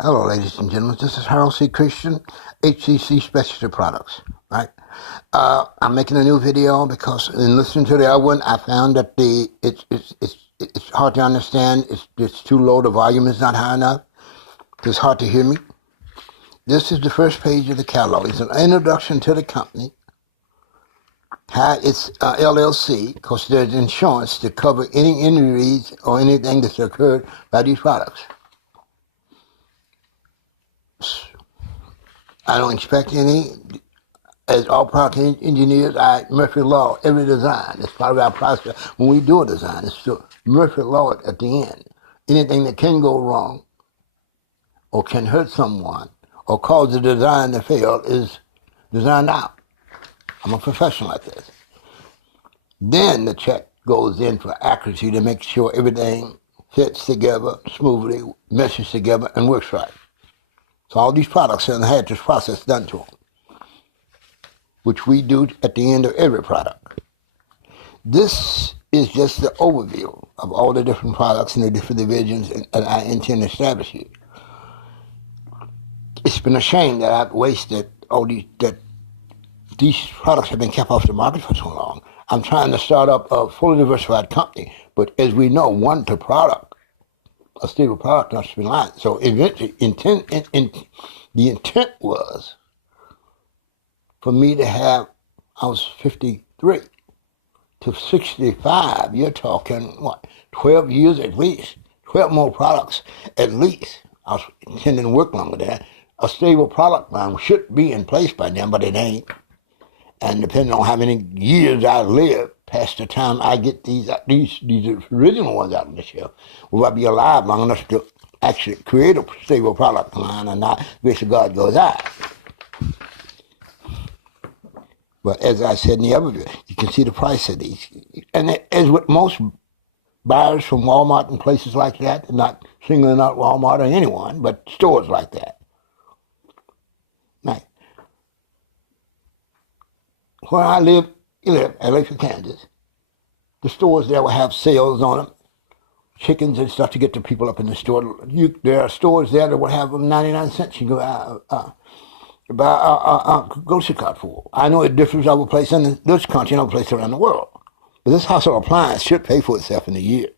Hello, ladies and gentlemen. This is Harold C. Christian, HCC Specialty Products. Right? I'm making a new video because in listening to the other one, I found that it's hard to understand. It's too low. The volume is not high enough. It's hard to hear me. This is the first page of the catalog. It's an introduction to the company. It's LLC because there's insurance to cover any injuries or anything that's occurred by these products. I don't expect any. As all product engineers, Murphy Law every design. It's part of our process. When we do a design, it's still Murphy Law at the end. Anything that can go wrong or can hurt someone or cause the design to fail is designed out. I'm a professional at this. Then the check goes in for accuracy to make sure everything fits together smoothly, meshes together, and works right. So all these products have had this process done to them, which we do at the end of every product. This is just the overview of all the different products and the different divisions that I intend to establish here. It's been a shame that I've wasted that these products have been kept off the market for so long. I'm trying to start up a fully diversified company, but as we know, a stable product must be lying. So eventually, the intent was for me to have, I was 53 to 65. You're talking, what, 12 years at least, 12 more products at least. I was intending to work longer than that. A stable product line should be in place by then, but it ain't. And depending on how many years I live past the time I get these original ones out of the shelf, will I be alive long enough to actually create a stable product line and not, grace of God goes out. But as I said in the other video, you can see the price of these. And as with most buyers from Walmart and places like that, not singling out Walmart or anyone, but stores like that. Right. Where I live, Lakeland, Kansas, the stores there will have sales on them, chickens and stuff to get the people up in the store. There are stores there that will have them 99 cents. You go buy a grocery cart for. I know it differs other place in this country and other place around the world. But this household appliance should pay for itself in a year,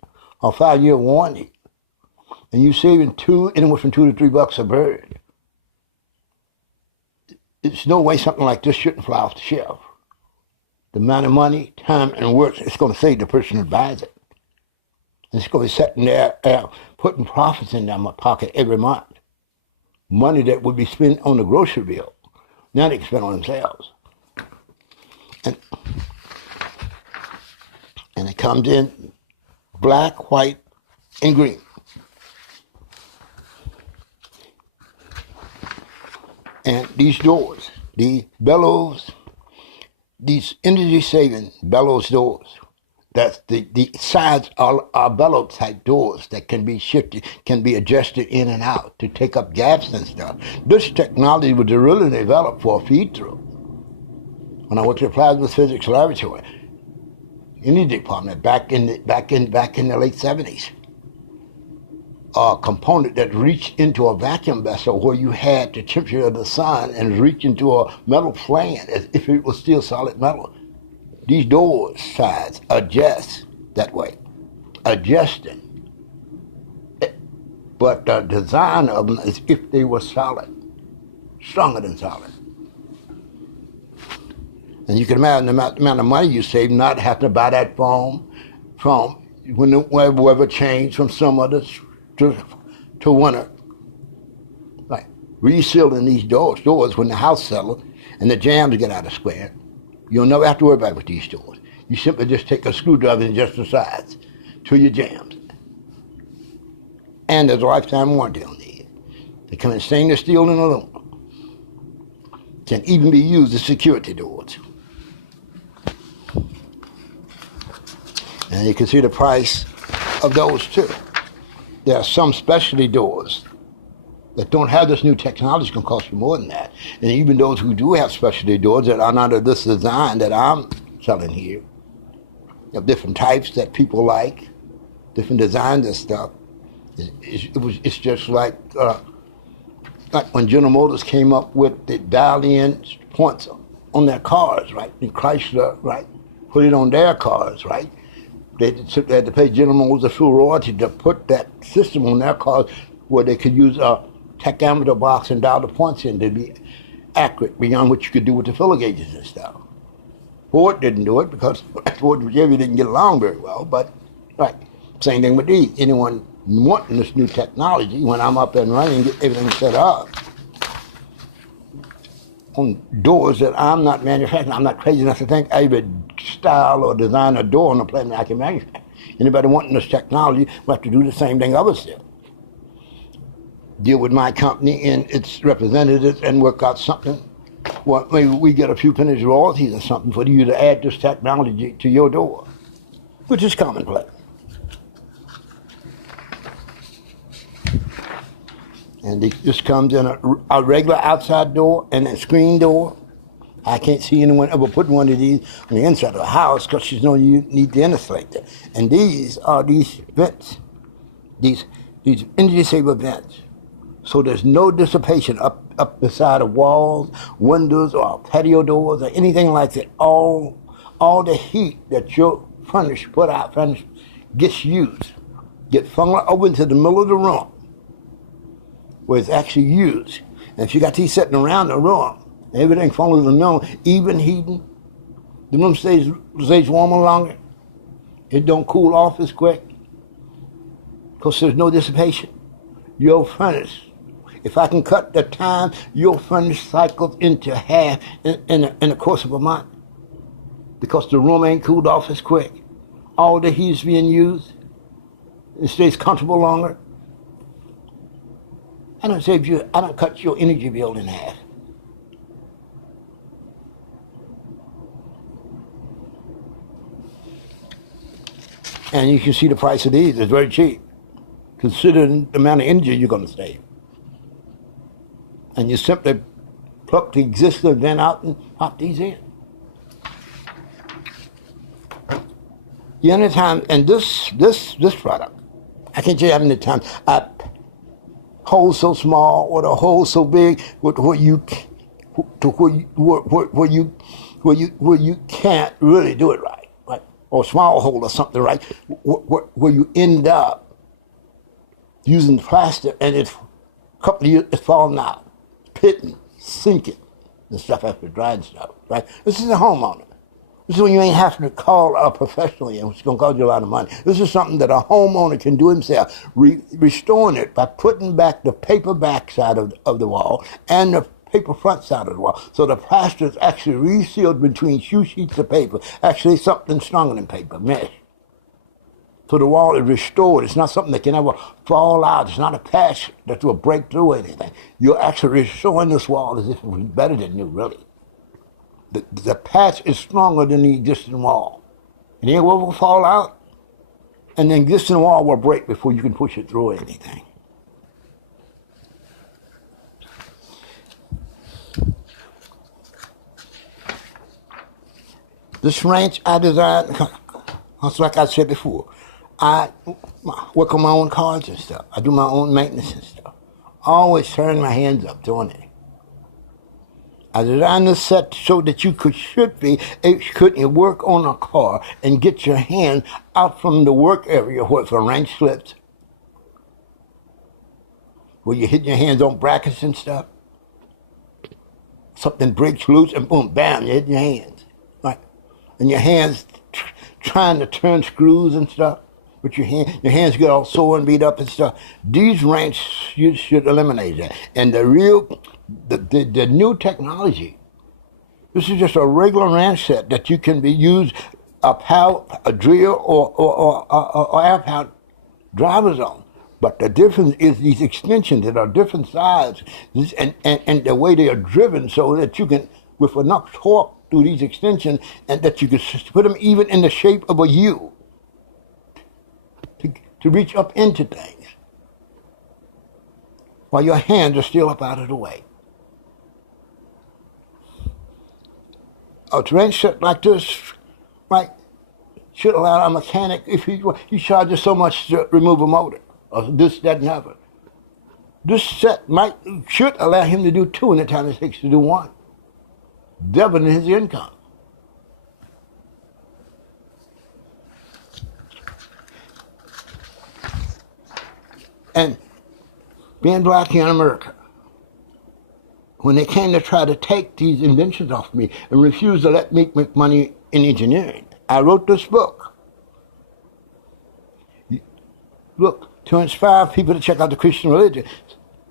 or 5-year warranty. And you're saving anywhere from $2 to $3 a bird. There's no way something like this shouldn't fly off the shelf. The amount of money, time, and work it's going to save the person who buys it. And it's going to be sitting there putting profits in my pocket every month. Money that would be spent on the grocery bill. Now they can spend on themselves. And it comes in black, white, and green. And these doors, the bellows, these energy-saving bellows doors, that's the sides are bellow type doors that can be shifted, can be adjusted in and out to take up gaps and stuff. This technology was really developed for a feed-through. When I went to the plasma physics laboratory, in the department back in the late 70s, a component that reached into a vacuum vessel where you had the temperature of the sun and reached into a metal plane as if it was still solid metal. These doors sides adjust that way, adjusting. But the design of them is if they were solid, stronger than solid. And you can imagine the amount of money you save not having to buy that foam from when the weather changed from summer to winter. Like resealing these doors when the house settles and the jams get out of square. You'll never have to worry about it with these doors. You simply just take a screwdriver and adjust the sides to your jams. And there's a lifetime warranty on these. They come in stainless steel and aluminum. Can even be used as security doors. And you can see the price of those too. There are some specialty doors that don't have this new technology can cost you more than that. And even those who do have specialty doors that are not of this design that I'm selling here, of different types that people like, different designs and stuff. It's just like like when General Motors came up with the dial-in points on their cars, right? And Chrysler, right, put it on their cars, right? They had to pay General Motors a full royalty to put that system on their cars where they could use a tachometer box and dial the points in to be accurate beyond what you could do with the filler gauges and stuff. Ford didn't do it because Ford and Chevy didn't get along very well, but right, same thing with these. Anyone wanting this new technology, when I'm up and running, get everything set up on doors that I'm not manufacturing. I'm not crazy enough to think I would style or design a door on a planet I can manufacture. Anybody wanting this technology will have to do the same thing others did. Deal with my company and its representatives and work out something. Well, maybe we get a few pennies royalties or something for you to add this technology to your door, which is commonplace. And this comes in a regular outside door and a screen door. I can't see anyone ever put one of these on the inside of a house because you know you need to insulate it. And these are these vents, these energy saver vents. So there's no dissipation up the side of walls, windows, or patio doors, or anything like that. All the heat that your furnace gets used, gets funneled over into the middle of the room, where it's actually used. And if you got these sitting around the room, everything follows the middle, even heating, the room stays warmer longer. It don't cool off as quick because there's no dissipation. Your furnace, if I can cut the time your furnace cycles into half in the course of a month, because the room ain't cooled off as quick, all the heat's being used, it stays comfortable longer. I don't cut your energy bill in half. And you can see the price of these. It's very cheap, considering the amount of energy you're going to save. And you simply pluck the existing vent out and pop these in. The only time, and this product, I can't tell you how many times I hole so small or the hole so big where you can't really do it right, or small hole or something, right, where you end up using plastic and it's a couple of years it's falling out, pitting, sinking, and stuff after drying stuff, right? This is a homeowner. This is when you ain't having to call a professional in, which is going to cost you a lot of money. This is something that a homeowner can do himself, restoring it by putting back the paper back side of the wall and the paper front side of the wall. So the plaster is actually resealed between two sheets of paper, actually something stronger than paper, mesh. So the wall is restored. It's not something that can ever fall out. It's not a patch that will break through anything. You're actually restoring this wall as if it was better than new, really. The patch is stronger than the existing wall. And it will fall out, and the existing wall will break before you can push it through anything. This ranch I designed, like I said before, I work on my own cars and stuff. I do my own maintenance and stuff. I always turn my hands up doing it. I designed this set so that you could work on a car and get your hand out from the work area where if a wrench slips, where you're hitting your hands on brackets and stuff. Something breaks loose and boom, bam, you hit your hands, right? And your hands trying to turn screws and stuff. But your hands get all sore and beat up and stuff. These wrenches, you should eliminate that. And the new technology, this is just a regular wrench set that you can be used a drill or air powered drivers on. But the difference is these extensions that are different sizes and the way they are driven so that you can, with enough torque through these extensions, and that you can put them even in the shape of a U. To reach up into things while your hands are still up out of the way. A wrench set like this, right, should allow a mechanic, if he charges so much to remove a motor, or this, that, and other. This set should allow him to do 2 in the time it takes to do 1, doubling his income. And being black here in America, when they came to try to take these inventions off me and refuse to let me make money in engineering, I wrote this book. Look, to inspire people to check out the Christian religion,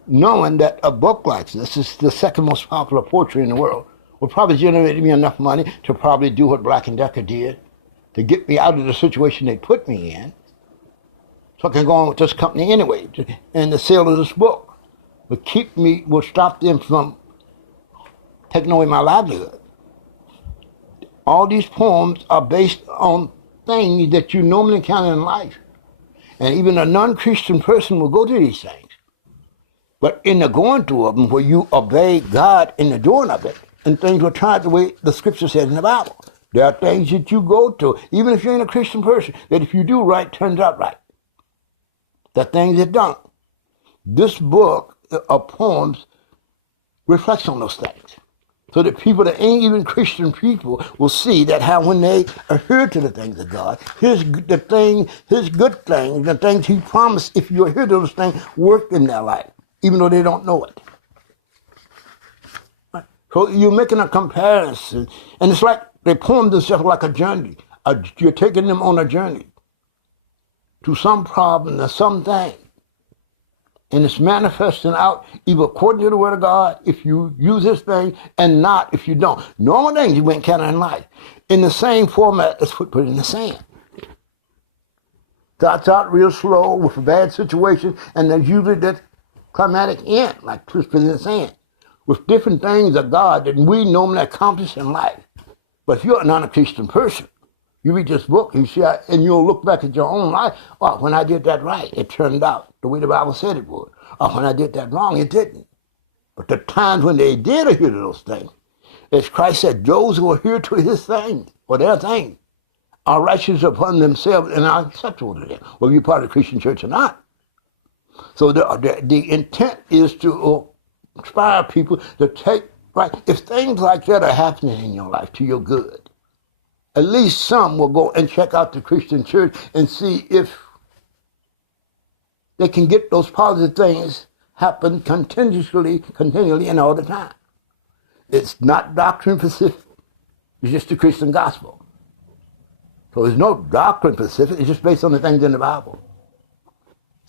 knowing that a book like this is the second most popular poetry in the world, will probably generate me enough money to probably do what Black & Decker did, to get me out of the situation they put me in, so I can go on with this company anyway. And the sale of this book will stop them from taking away my livelihood. All these poems are based on things that you normally encounter in life. And even a non-Christian person will go through these things. But in the going through of them, where you obey God in the doing of it, and things will turn out the way the scripture says in the Bible. There are things that you go through, even if you ain't a Christian person, that if you do right, turns out right. There are things that don't. This book of poems reflects on those things. So that people that ain't even Christian people will see that how when they adhere to the things of God, his good things, the things he promised, if you adhere to those things, work in their life, even though they don't know it. Right? So you're making a comparison, and it's like they poem themselves like a journey. You're taking them on a journey to some problem or something. And it's manifesting out either according to the word of God, if you use this thing, and not if you don't. Normal things you wouldn't count in life. In the same format as put in the sand. Starts out real slow with a bad situation, and there's usually that climatic end, like put in the sand. With different things of God that we normally accomplish in life. But if you're a non-Christian person, you read this book, you see, and you'll look back at your own life. Oh, when I did that right, it turned out the way the Bible said it would. Or when I did that wrong, it didn't. But the times when they did adhere to those things, as Christ said, those who adhere to his things, or their things, are righteous upon themselves and are acceptable to them, whether you're part of the Christian church or not. So the intent is to inspire people to take, right, if things like that are happening in your life to your good, at least some will go and check out the Christian church and see if they can get those positive things happen continually and all the time. It's not doctrine specific. It's just the Christian gospel. So there's no doctrine specific. It's just based on the things in the Bible.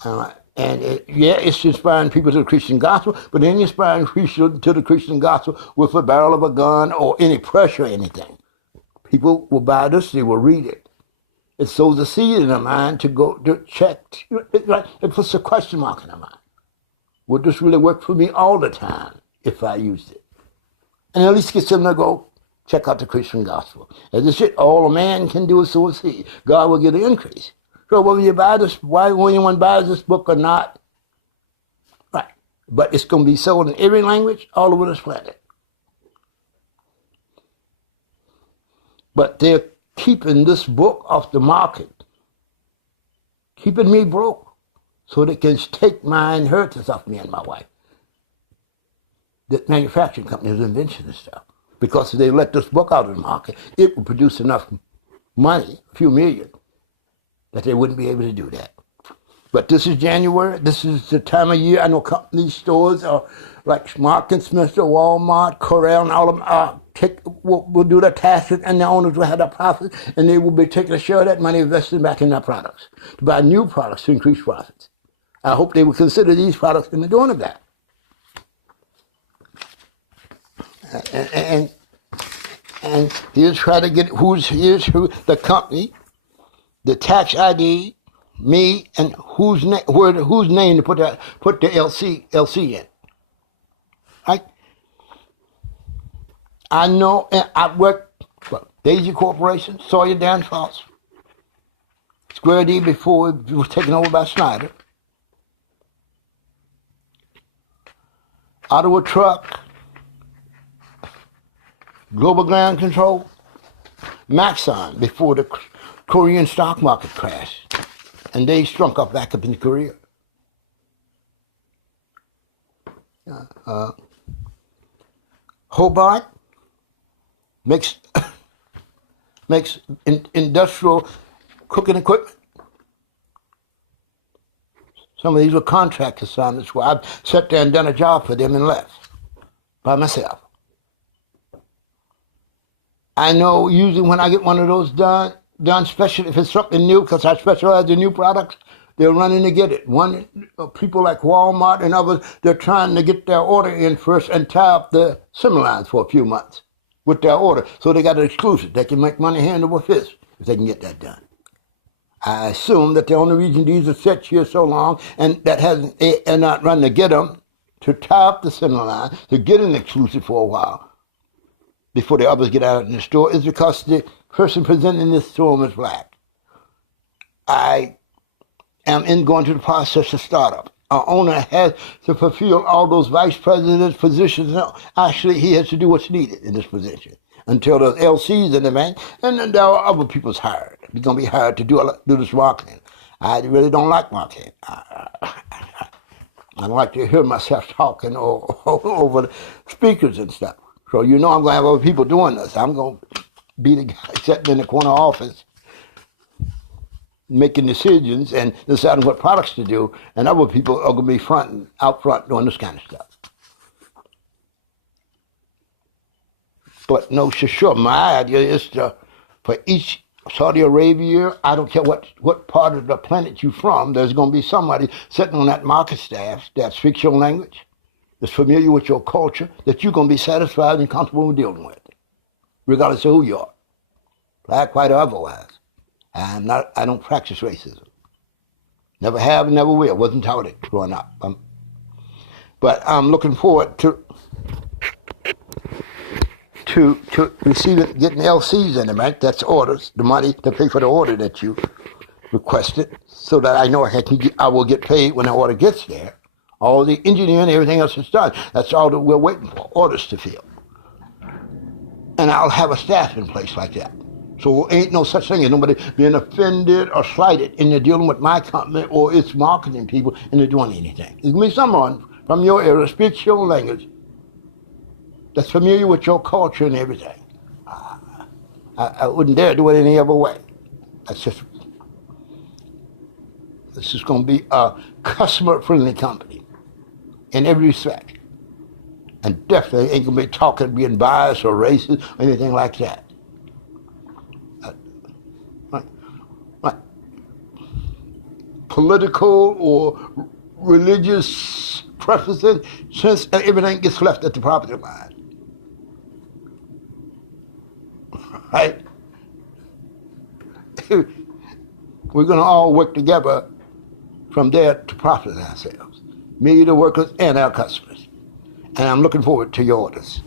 And it's inspiring people to the Christian gospel, but then inspiring people to the Christian gospel with a barrel of a gun or any pressure or anything. People will buy this, they will read it. It sows a seed in their mind to go to check. It puts a question mark in their mind. Would this really work for me all the time if I used it? And at least gets them to go check out the Christian gospel. As I said, all a man can do is sow a seed. God will give the increase. So whether you buy this, why anyone buys this book or not, right. But it's going to be sold in every language all over this planet. But they're keeping this book off the market, keeping me broke, so they can take my inheritance off me and my wife. The manufacturing companies invention and stuff. Because if they let this book out of the market, it will produce enough money, a few million, that they wouldn't be able to do that. But this is January. This is the time of year. I know company stores are like Mark and Smith, Walmart, Corral, and all of them will do their taxes, and the owners will have their profits, and they will be taking a share of that money, investing back in their products, to buy new products to increase profits. I hope they will consider these products in the doing of that. And here's try to get here's who the company, the tax ID, me, and whose name to put the LC in. Right? I know, and I worked for Daisy Corporation, Sawyer Dan Foss, Square D before it was taken over by Snyder, Ottawa Truck, Global Ground Control, Maxon before the Korean stock market crashed, and they back up in Korea. Hobart makes industrial cooking equipment. Some of these were contract assignments where I've sat there and done a job for them and left by myself. I know usually when I get one of those done, especially if it's something new, because I specialize in new products, they're running to get it. People like Walmart and others, they're trying to get their order in first and tie up the assembly lines for a few months with their order. So they got an exclusive. They can make money hand over fist if they can get that done. I assume that the only reason these are set here so long and that they're not running to get them, to tie up the assembly line, to get an exclusive for a while before the others get out in the store, is because the person presenting this to them is black. I am going through the process of startup. Our owner has to fulfill all those vice president's positions. No, actually, he has to do what's needed in this position until there's LCs in the bank, and then there are other people's hired. He's going to be hired to do this marketing. I really don't like marketing. I don't like to hear myself talking over the speakers and stuff. So I'm going to have other people doing this. I'm going to be the guy sitting in the corner office making decisions and deciding what products to do, and other people are going to be out front doing this kind of stuff. But no, sure, my idea is for each Saudi Arabia, I don't care what part of the planet you're from, there's going to be somebody sitting on that market staff that speaks your language, that's familiar with your culture, that you're going to be satisfied and comfortable with dealing with, regardless of who you are, black, white, or otherwise. I don't practice racism. Never have, never will. Wasn't taught it growing up. But I'm looking forward to receiving, getting LCs in the bank. That's orders, the money to pay for the order that you requested, so that I know I will get paid when the order gets there. All the engineering, everything else is done. That's all that we're waiting for, orders to fill. And I'll have a staff in place like that. So ain't no such thing as nobody being offended or slighted in their dealing with my company or its marketing people and they're doing anything. There's going to be someone from your area speaks your language that's familiar with your culture and everything. I wouldn't dare do it any other way. This is going to be a customer-friendly company in every respect. And definitely ain't going to be talking, being biased or racist or anything like that. Political or religious preferences, since everything gets left at the property line. Right? We're going to all work together from there to profit ourselves. Me, the workers, and our customers. And I'm looking forward to your orders.